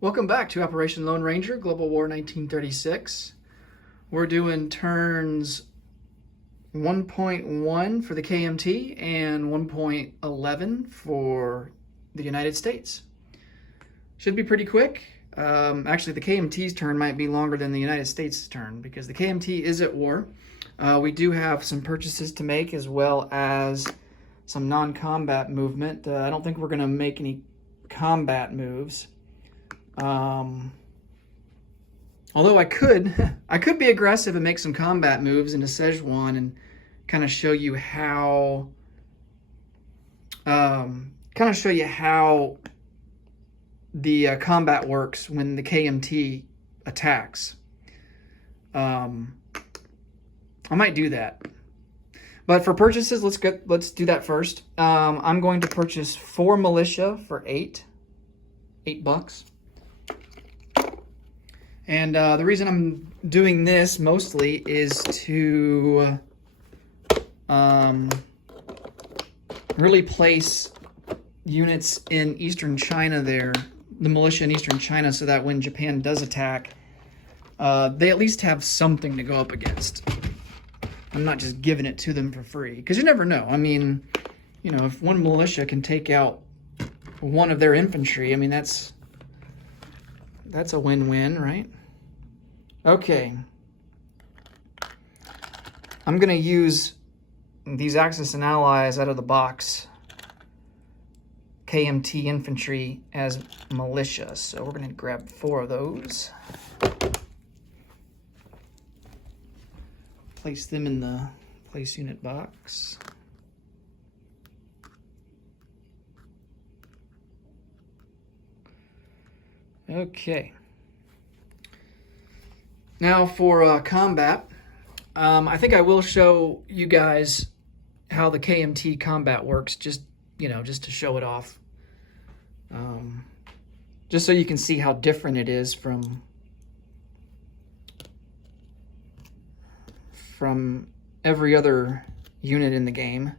Welcome back to Operation Lone Ranger, Global War 1936. We're doing turns 1.1 for the KMT and 1.11 for the United States. Should be pretty quick. Actually, the KMT's turn might be longer than the United States' turn because the KMT is at war. We do have some purchases to make as well as some non-combat movement. I don't think we're going to make any combat moves. Although I could be aggressive and make some combat moves into Szechuan and kind of show you how the combat works when the KMT attacks. I might do that. But for purchases, let's do that first. I'm going to purchase 4 militia for $8 bucks. And the reason I'm doing this mostly is to really place units in Eastern China there, the militia in Eastern China, so that when Japan does attack, they at least have something to go up against. I'm not just giving it to them for free, because you never know. I mean, you know, if one militia can take out one of their infantry, I mean, that's a win-win, right? Okay. I'm going to use these Axis and Allies out of the box KMT infantry as militia. So we're going to grab 4 of those. Place them in the place unit box. Okay. Now for combat, I think I will show you guys how the KMT combat works, just to show it off. Just so you can see how different it is from every other unit in the game.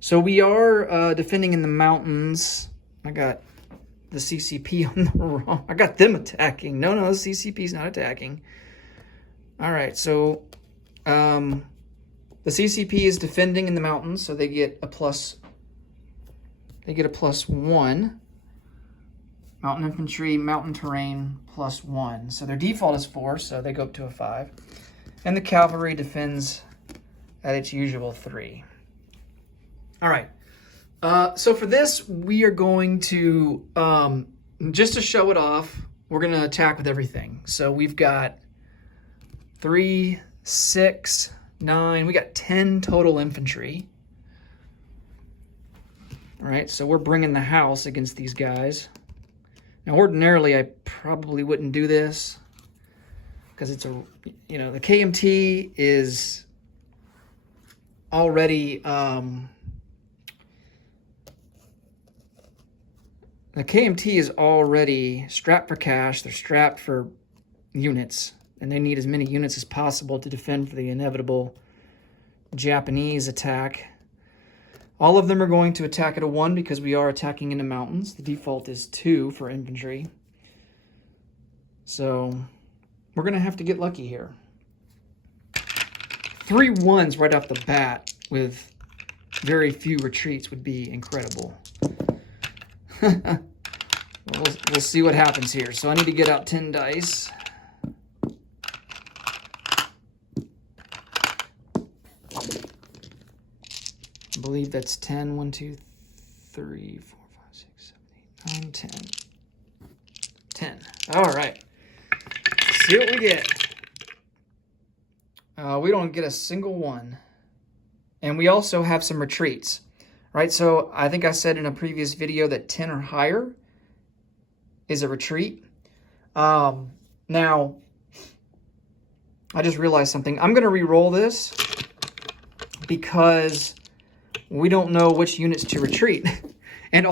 So we are defending in the mountains. I got the CCP on the wrong. I got them attacking. No, the CCP's not attacking. All right, so the CCP is defending in the mountains, so they get a plus. They get a +1. Mountain infantry, mountain terrain, +1. So their default is 4, so they go up to a 5. And the cavalry defends at its usual 3. All right. So for this, we are going to, just to show it off, we're going to attack with everything. So we've got 3, 6, 9. We got 10 total infantry. All right, so we're bringing the house against these guys. Now, ordinarily, I probably wouldn't do this because it's the KMT is already, the KMT is already strapped for cash. They're strapped for units, and they need as many units as possible to defend for the inevitable Japanese attack. All of them are going to attack at a 1 because we are attacking in the mountains. The default is 2 for infantry. So we're going to have to get lucky here. 3 1s right off the bat with very few retreats would be incredible. We'll see what happens here. So I need to get out 10 dice. I believe that's 10. 1, 2, 3, 4, 5, 6, 7, 8, 9, 10. 10. All right. Let's see what we get. We don't get a single one. And we also have some retreats. Right? So I think I said in a previous video that 10 or higher is a retreat. Now, I just realized something. I'm going to re-roll this because we don't know which units to retreat. A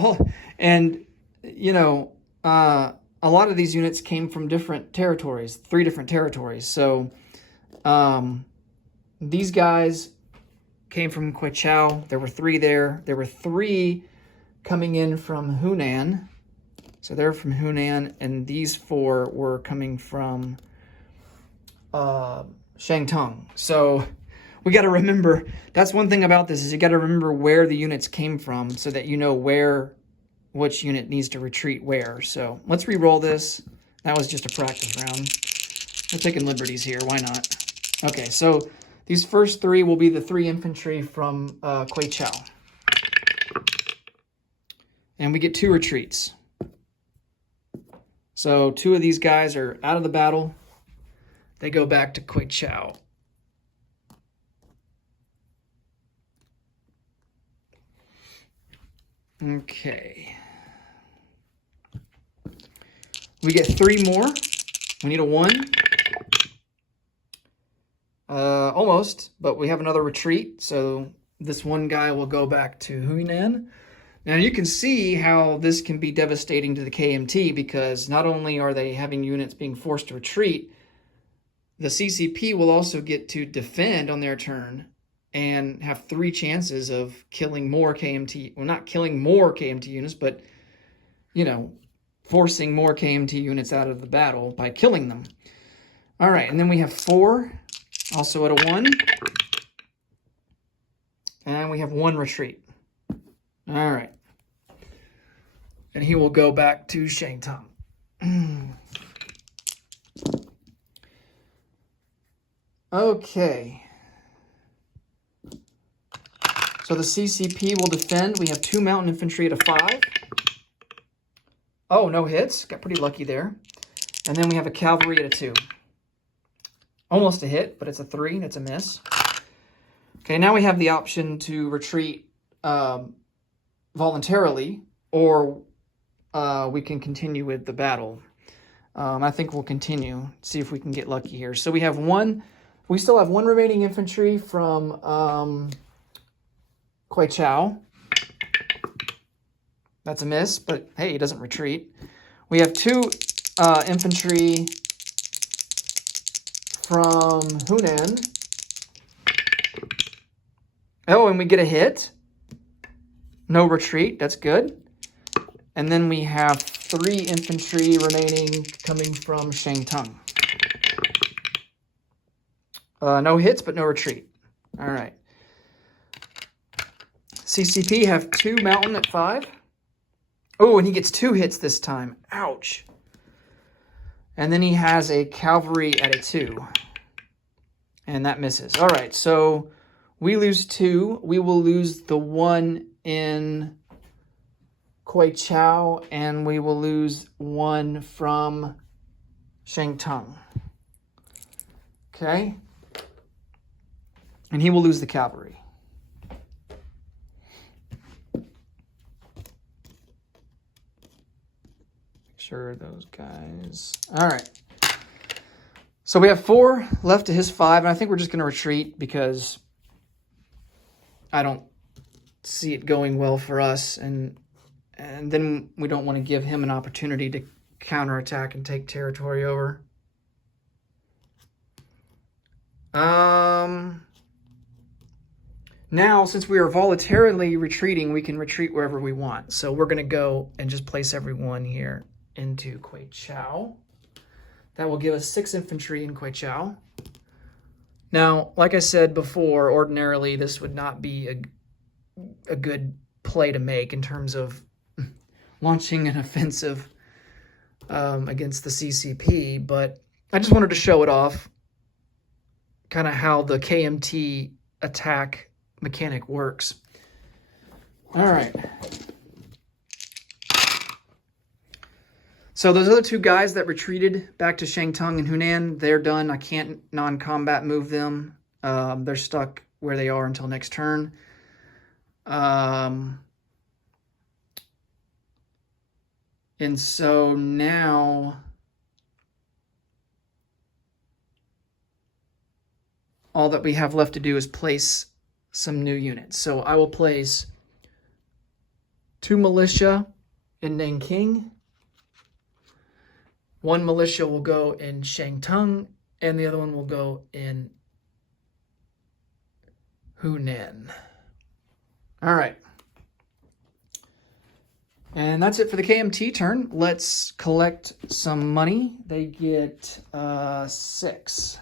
lot of these units came from different territories, 3 different territories. So these guys came from Quechao. There were 3 there. There were 3 coming in from Hunan. So they're from Hunan, and these 4 were coming from Shantung. So we got to remember, that's one thing about this, is you got to remember where the units came from so that you know which unit needs to retreat where. So let's re-roll this. That was just a practice round. We're taking liberties here. Why not? Okay, so these first 3 will be the 3 infantry from Kuei Chao. And we get 2 retreats. So 2 of these guys are out of the battle. They go back to Kuei Chao. Okay. We get 3 more. We need a 1. Almost, but we have another retreat. So this one guy will go back to Hunan. Now you can see how this can be devastating to the KMT, because not only are they having units being forced to retreat, the CCP will also get to defend on their turn and have 3 chances of killing more KMT. Well, not killing more KMT units, but, you know, forcing more KMT units out of the battle by killing them. All right, and then we have 4, also at a 1. And we have 1 retreat. All right. And he will go back to Shantung. Okay. So the CCP will defend. We have 2 mountain infantry at a 5. Oh, no hits. Got pretty lucky there. And then we have a cavalry at a 2. Almost a hit, but it's a 3. That's a miss. Okay, now we have the option to retreat voluntarily, or we can continue with the battle. I think we'll continue, see if we can get lucky here. So we have 1... We still have 1 remaining infantry from Kuei Chao. That's a miss, but hey, he doesn't retreat. We have 2 infantry from Hunan. Oh, and we get a hit. No retreat, that's good. And then we have 3 infantry remaining coming from Shantung. No hits, but no retreat. All right. CCP have 2 mountain at 5. Oh, and he gets 2 hits this time. Ouch. And then he has a cavalry at a 2. And that misses. All right, so we lose 2. We will lose the 1 in Kuei Chao, and we will lose 1 from Shantung. Okay. And he will lose the cavalry. Make sure those guys... All right. So we have 4 left to his 5, and I think we're just going to retreat because I don't see it going well for us, and then we don't want to give him an opportunity to counterattack and take territory over. Now, since we are voluntarily retreating, we can retreat wherever we want. So we're going to go and just place everyone here into Kuei Chao. That will give us 6 infantry in Kuei Chao. Now, like I said before, ordinarily this would not be a good play to make in terms of launching an offensive against the CCP, but I just wanted to show it off, kind of how the KMT attack mechanic works. All right. So those other 2 guys that retreated back to Shantung and Hunan, they're done. I can't non-combat move them. They're stuck where they are until next turn. And so now all that we have left to do is place some new units. So I will place 2 militia in Nanking. 1 militia will go in Shantung, and the other one will go in Hunan. All right. And that's it for the KMT turn. Let's collect some money. They get 6.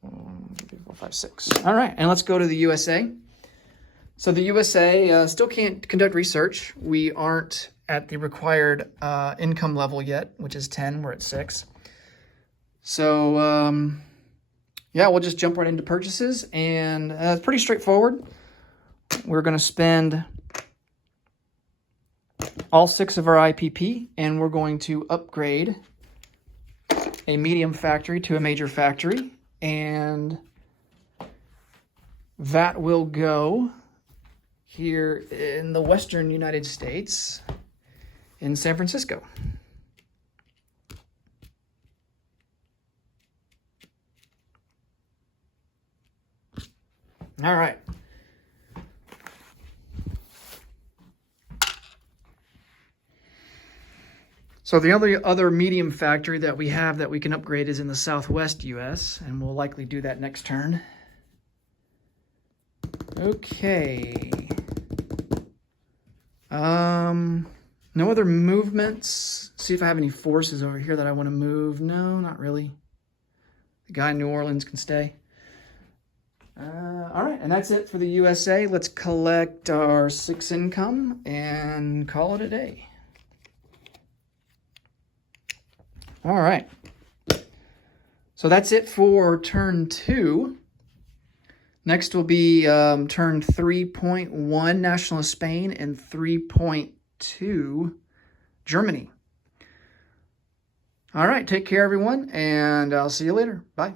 1, 2, 3, 4, 5, 6. All right, and let's go to the USA. So the USA still can't conduct research. We aren't at the required income level yet, which is 10. We're at 6. So yeah, we'll just jump right into purchases, and it's pretty straightforward. We're going to spend all 6 of our IPP, and we're going to upgrade a medium factory to a major factory, and that will go here in the western United States in San Francisco. All right. So the only other medium factory that we have that we can upgrade is in the southwest US, and we'll likely do that next turn. Okay. No other movements. See if I have any forces over here that I want to move. No, not really. The guy in New Orleans can stay. All right, and that's it for the USA. Let's collect our 6 income and call it a day. All right. So that's it for turn 2. Next will be turn 3.1, Nationalist Spain, and 3.2, Germany. All right, take care, everyone, and I'll see you later. Bye.